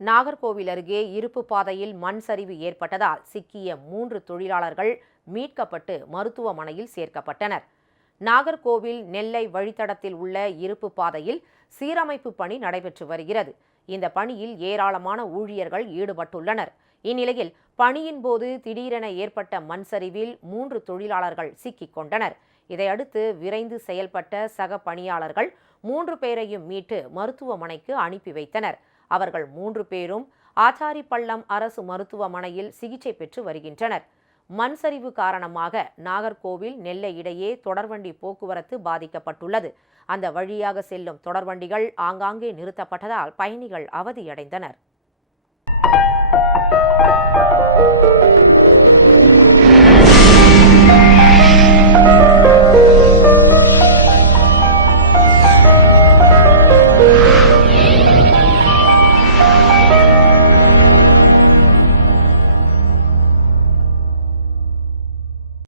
நாகர்கோவில் அருகே இருப்பு பாதையில் மண் சரிவு ஏற்பட்டதால் சிக்கிய 3 தொழிலாளர்கள் மீட்கப்பட்டு மருத்துவமனையில் சேர்க்கப்பட்டனர். நாகர்கோவில் நெல்லை வழித்தடத்தில் உள்ள இருப்பு பாதையில் சீரமைப்பு பணி நடைபெற்று வருகிறது. இந்த பணியில் ஏராளமான ஊழியர்கள் ஈடுபட்டுள்ளனர். இந்நிலையில் பணியின் போது திடீரென ஏற்பட்ட மண் சரிவில் 3 தொழிலாளர்கள் சிக்கிக் கொண்டனர். இதையடுத்து விரைந்து செயல்பட்ட சக பணியாளர்கள் 3 பேரையும் மீட்டு மருத்துவமனைக்கு அனுப்பி வைத்தனர். அவர்கள் 3 பேரும் ஆச்சாரிப்பள்ளம் அரசு மருத்துவமனையில் சிகிச்சை பெற்று வருகின்றனர். மண் சரிவு காரணமாக நாகர்கோவில் நெல்லை இடையே தொடர்வண்டி போக்குவரத்து பாதிக்கப்பட்டுள்ளது. அந்த வழியாக செல்லும் தொடர்வண்டிகள் ஆங்காங்கே நிறுத்தப்பட்டதால் பயணிகள் அவதியடைந்தனர்.